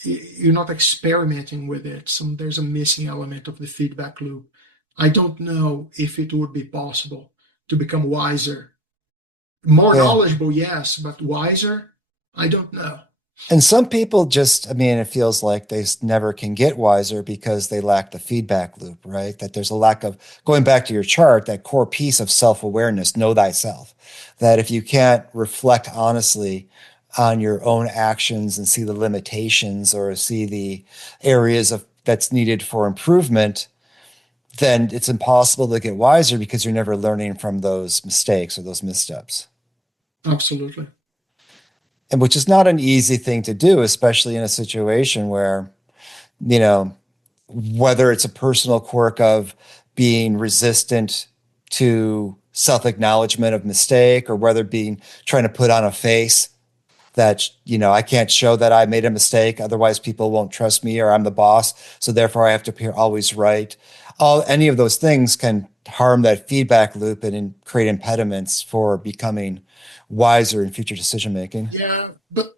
you're not experimenting with it. There's a missing element of the feedback loop. I don't know if it would be possible to become wiser. More yeah. knowledgeable, yes, but wiser, I don't know. And some people just, I mean, it feels like they never can get wiser because they lack the feedback loop, right? That there's a lack of, going back to your chart, that core piece of self-awareness, know thyself. That if you can't reflect honestly on your own actions and see the limitations or see the areas of that's needed for improvement, then it's impossible to get wiser because you're never learning from those mistakes or those missteps. Absolutely. And which is not an easy thing to do, especially in a situation where, you know, whether it's a personal quirk of being resistant to self-acknowledgement of mistake, or whether being trying to put on a face that, I can't show that I made a mistake, otherwise people won't trust me, or I'm the boss, so therefore I have to appear always right. Any of those things can harm that feedback loop and create impediments for becoming wiser in future decision making. Yeah, but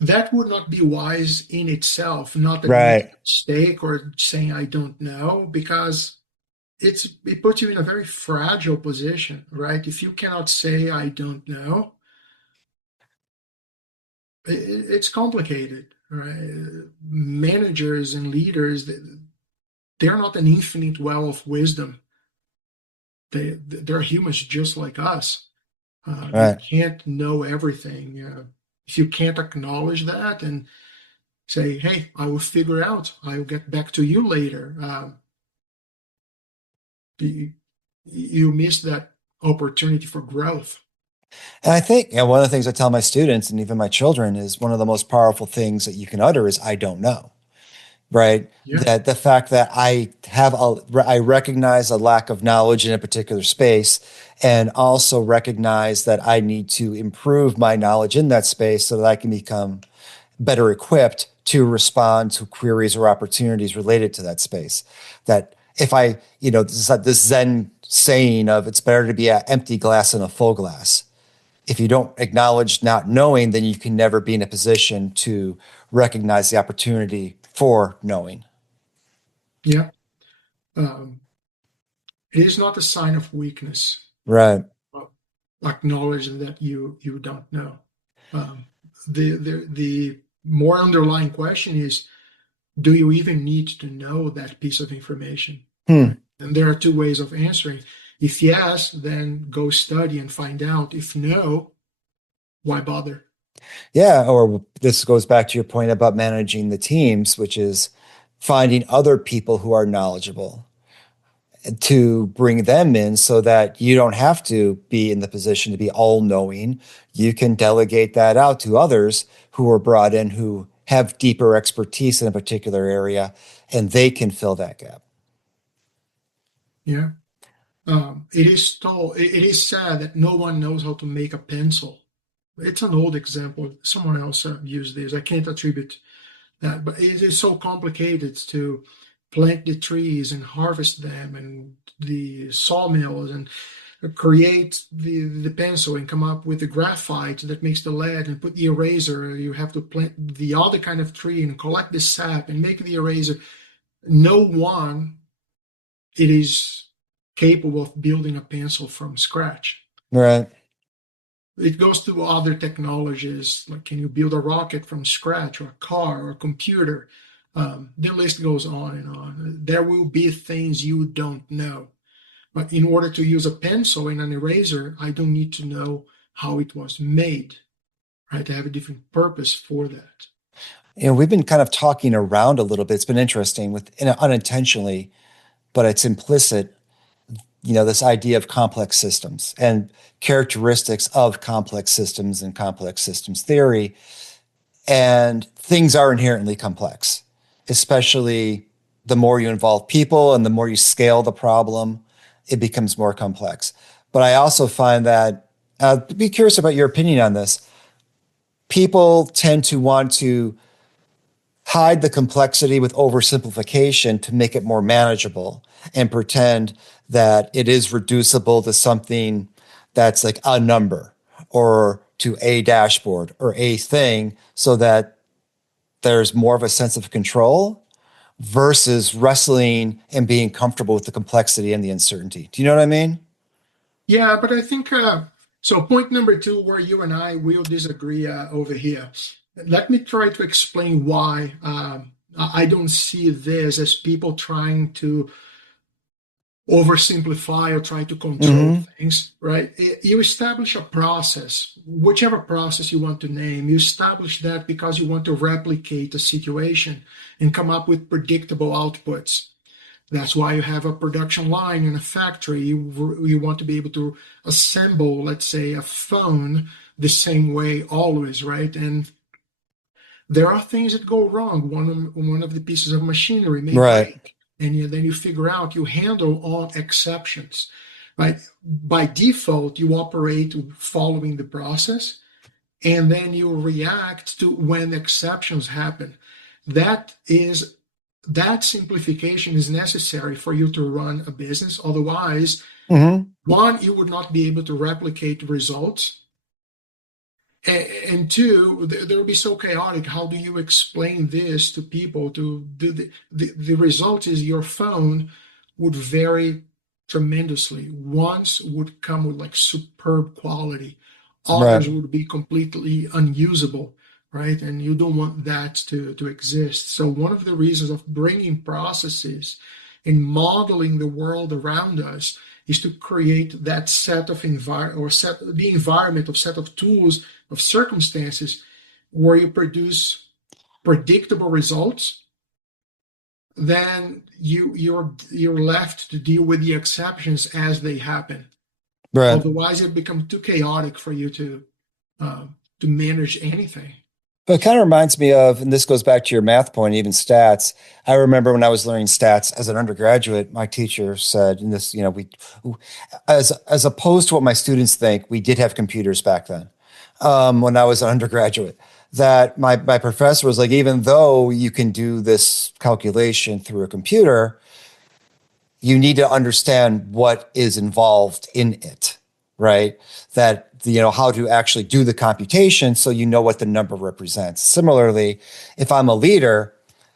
that would not be wise in itself, not admitting Right. a mistake or saying I don't know, because it puts you in a very fragile position, right? If you cannot say I don't know, it's complicated, right? Managers and leaders, they're not an infinite well of wisdom. They're humans just like us. They Right. can't know everything. If you can't acknowledge that and say, "Hey, I will figure out. I will get back to you later," you, you miss that opportunity for growth. And I think, one of the things I tell my students and even my children is one of the most powerful things that you can utter is I don't know. Right? Yeah, That the fact that I recognize a lack of knowledge in a particular space, and also recognize that I need to improve my knowledge in that space so that I can become better equipped to respond to queries or opportunities related to that space. That if I, this Zen saying of it's better to be an empty glass than a full glass. If you don't acknowledge not knowing, then you can never be in a position to recognize the opportunity for knowing. yeah. Um, it is not a sign of weakness. Right. uh, Acknowledge that you don't know. Um, the more underlying question is, do you even need to know that piece of information? Hmm. Right? And there are two ways of answering. If yes, then go study and find out. If no, why bother? Yeah. Or this goes back to your point about managing the teams, which is finding other people who are knowledgeable to bring them in so that you don't have to be in the position to be all knowing. You can delegate that out to others who are brought in who have deeper expertise in a particular area, and they can fill that gap. Yeah. It is sad that no one knows how to make a pencil. It's an old example. Someone else used this. I can't attribute that, but it is so complicated to plant the trees and harvest them and the sawmills and create the pencil and come up with the graphite that makes the lead and put the eraser. You have to plant the other kind of tree and collect the sap and make the eraser. No one, it is capable of building a pencil from scratch. Right. It goes to other technologies, like can you build a rocket from scratch, or a car, or a computer? The list goes on and on. There will be things you don't know. But in order to use a pencil and an eraser, I don't need to know how it was made, right? I have a different purpose for that. We've been kind of talking around a little bit. It's been interesting unintentionally, but it's implicit, this idea of complex systems and characteristics of complex systems and complex systems theory. And things are inherently complex, especially the more you involve people and the more you scale the problem, it becomes more complex. But I also find that, be curious about your opinion on this. People tend to want to hide the complexity with oversimplification to make it more manageable and pretend that it is reducible to something that's like a number or to a dashboard or a thing so that there's more of a sense of control versus wrestling and being comfortable with the complexity and the uncertainty. Do you know what I mean? Yeah, but I think so. Point number two, where you and I will disagree over here. Let me try to explain why I don't see this as people trying to oversimplify or try to control Mm-hmm. things, right? You establish a process, whichever process you want to name, you establish that because you want to replicate a situation and come up with predictable outputs. That's why you have a production line in a factory. You want to be able to assemble, let's say, a phone the same way always, right? And there are things that go wrong. One of the pieces of machinery may Right. break, and then you figure out you handle all exceptions, right? By default, you operate following the process, and then you react to when exceptions happen. That is that simplification is necessary for you to run a business. Otherwise, Mm-hmm. one, you would not be able to replicate results. And two, they will be so chaotic. How do you explain this to people? To the result is your phone would vary tremendously. Ones would come with like superb quality, Right. others would be completely unusable, right? And you don't want that to exist. So one of the reasons of bringing processes and modeling the world around us is to create that set of the environment of set of tools, of circumstances where you produce predictable results. Then you're left to deal with the exceptions as they happen. Right. Otherwise, it becomes too chaotic for you to manage anything. But it kind of reminds me of, and this goes back to your math point, even stats. I remember when I was learning stats as an undergraduate, my teacher said, and this, as opposed to what my students think, we did have computers back then. When I was an undergraduate, that my professor was like, even though you can do this calculation through a computer, you need to understand what is involved in it, right? That, how to actually do the computation so you know what the number represents. Similarly, if I'm a leader,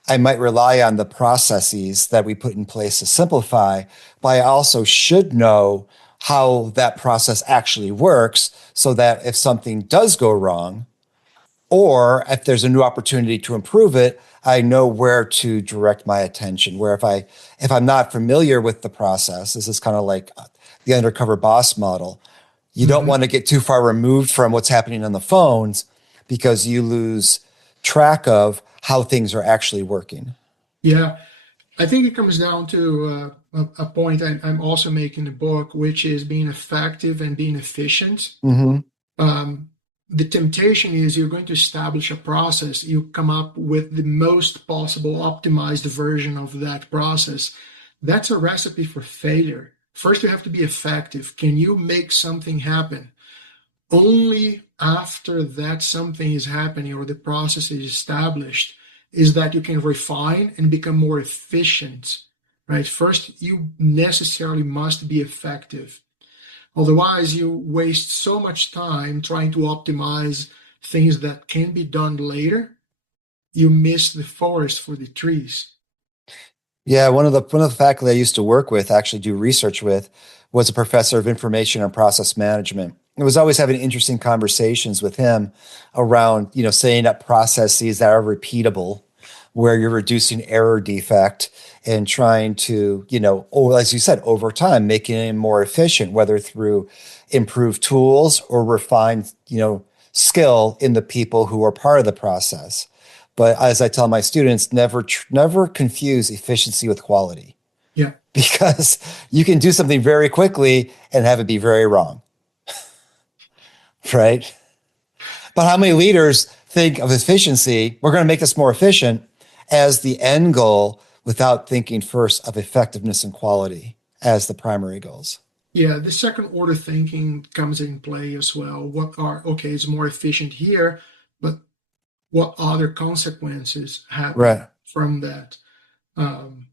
I might rely on the processes that we put in place to simplify, but I also should know how that process actually works so that if something does go wrong, or if there's a new opportunity to improve it, I know where to direct my attention. Where if I'm not familiar with the process, this is kind of like the undercover boss model. You don't Mhm. want to get too far removed from what's happening on the phones because you lose track of how things are actually working. Yeah, I think it comes down to a point I'm also making in the book, which is being effective and being efficient. Mm-hmm. um, the temptation is you're going to establish a process, you come up with the most possible optimized version of that process. That's a recipe for failure. First, you have to be effective. Can you make something happen? Only after that something is happening or the process is established is that you can refine and become more efficient, right? First, you necessarily must be effective. Otherwise, you waste so much time trying to optimize things that can be done later. You miss the forest for the trees. Yeah, one of the faculty I used to work with, actually do research with, was a professor of information and process management. It was always having interesting conversations with him around, setting up processes that are repeatable, where you're reducing error defect and trying to, or as you said, over time, making it more efficient, whether through improved tools or refined, skill in the people who are part of the process. But as I tell my students, never confuse efficiency with quality, Yeah. because you can do something very quickly and have it be very wrong, right? But how many leaders think of efficiency? We're going to make this more efficient as the end goal without thinking first of effectiveness and quality as the primary goals. Yeah, the second order thinking comes in play as well. Okay, it's more efficient here, but what other consequences happen Right. from that? Um,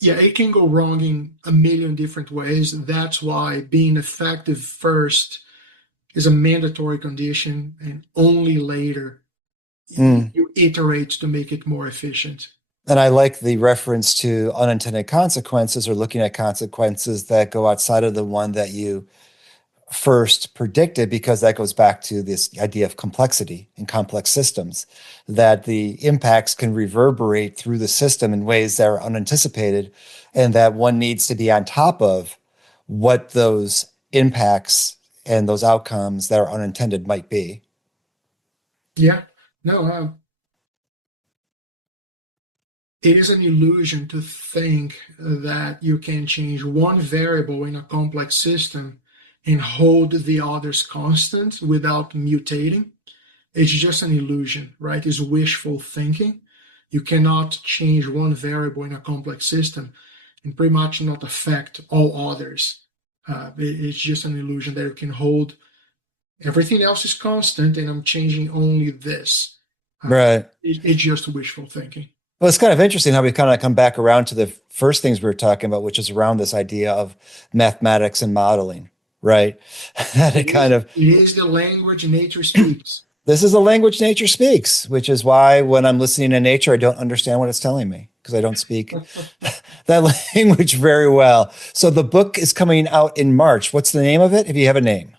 yeah, it can go wrong in a million different ways. That's why being effective first is a mandatory condition, and only later Mm. you iterate to make it more efficient. And I like the reference to unintended consequences, or looking at consequences that go outside of the one that you first predicted, because that goes back to this idea of complexity and complex systems, that the impacts can reverberate through the system in ways that are unanticipated, and that one needs to be on top of what those impacts and those outcomes that are unintended might be. Yeah, no, it is an illusion to think that you can change one variable in a complex system and hold the others constant without mutating. It's just an illusion, right? It's wishful thinking. You cannot change one variable in a complex system and pretty much not affect all others. It's just an illusion that you can hold everything else is constant and I'm changing only this. Right. It's just wishful thinking. Well, it's kind of interesting how we kind of come back around to the first things we were talking about, which is around this idea of mathematics and modeling, right? That it kind of, It is the language nature speaks. this is a language nature speaks, which is why when I'm listening to nature, I don't understand what it's telling me, because I don't speak that language very well. So the book is coming out in March. What's the name of it, if you have a name?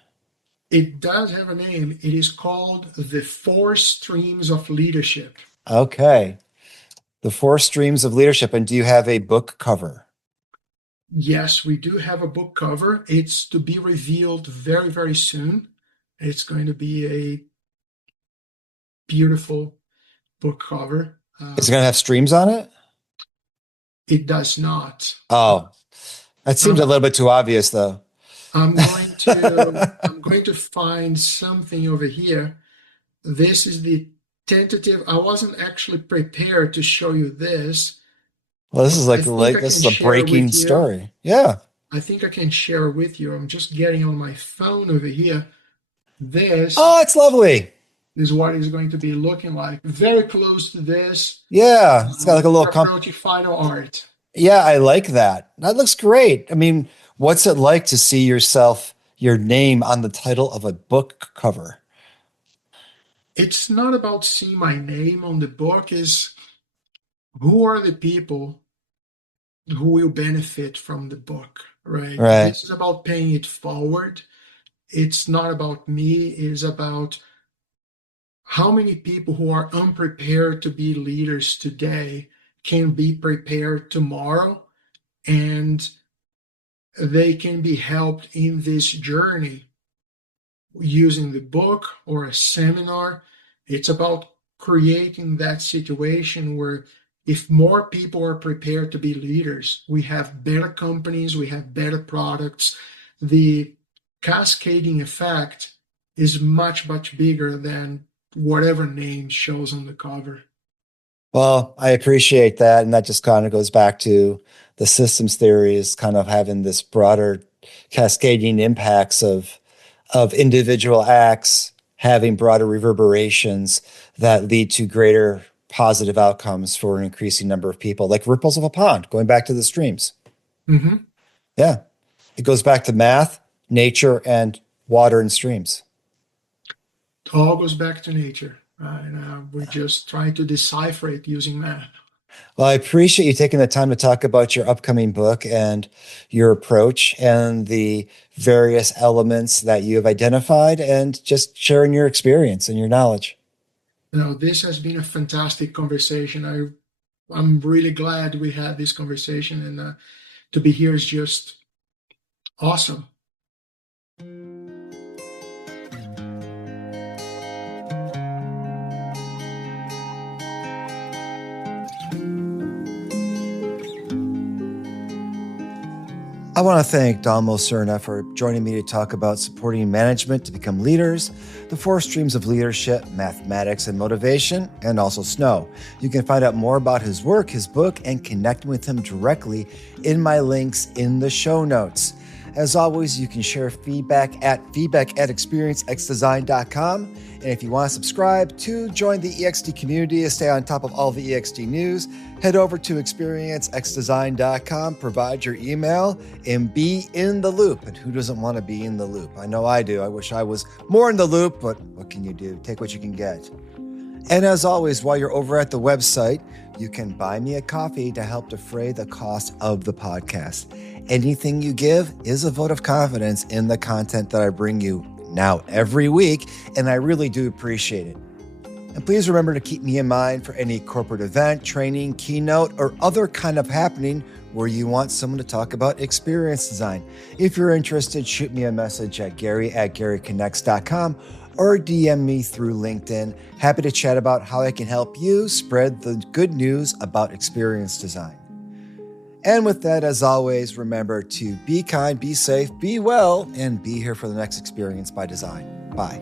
It does have a name. It is called The Four Streams of Leadership. Okay. The Four Streams of Leadership. And do you have a book cover? Yes, we do have a book cover. It's to be revealed very, very soon. It's going to be a beautiful book cover. Is it going to have streams on it? It does not. Oh, that seems a Um, little bit too obvious, though. I'm going to find something over here. This is the tentative. I wasn't actually prepared to show you this, Well, this but is I think I this can is a share breaking with you. story. Yeah. I think I can share with you. I'm just getting on my phone over here. This Oh, it's lovely. is what it's going to be looking like. Very close to this. Yeah, it's got like a little We're approaching final art. Yeah, I like that. That looks great. I mean, what's it like to see your name on the title of a book cover? It's not about seeing my name on the book, is who are the people who will benefit from the book, right? Right. This is about paying it forward. It's not about me, it's about how many people who are unprepared to be leaders today can be prepared tomorrow, and they can be helped in this journey using the book or a seminar. It's about creating that situation where if more people are prepared to be leaders, we have better companies, we have better products. The cascading effect is much, much bigger than whatever name shows on the cover. Well, I appreciate that. And that just kind of goes back to the systems theory, is kind of having this broader cascading impacts of individual acts having broader reverberations that lead to greater positive outcomes for an increasing number of people, like ripples of a pond, going back to the streams. Mm-hmm. Yeah. It goes back to math, nature, and water and streams. All goes back to nature, and we're just trying to decipher it using math. Well, I appreciate you taking the time to talk about your upcoming book and your approach and the various elements that you have identified and just sharing your experience and your knowledge. This has been a fantastic conversation. I'm really glad we had this conversation, and to be here is just awesome. I want to thank Dalmo Cirne for joining me to talk about supporting management to become leaders, the 4 streams of leadership, mathematics and motivation, and also snow. You can find out more about his work, his book, and connecting with him directly in my links in the show notes. As always, you can share feedback at feedback@experiencexdesign.com. And if you want to subscribe to join the EXD community to stay on top of all the EXD news, head over to experiencexdesign.com, provide your email, and be in the loop. And who doesn't want to be in the loop? I know I do. I wish I was more in the loop, but what can you do? Take what you can get. And as always, while you're over at the website, you can buy me a coffee to help defray the cost of the podcast. Anything you give is a vote of confidence in the content that I bring you now every week, and I really do appreciate it. And please remember to keep me in mind for any corporate event, training, keynote, or other kind of happening where you want someone to talk about experience design. If you're interested, shoot me a message at gary@garyconnects.com or DM me through LinkedIn. Happy to chat about how I can help you spread the good news about experience design. And with that, as always, remember to be kind, be safe, be well, and be here for the next Experience by Design. Bye.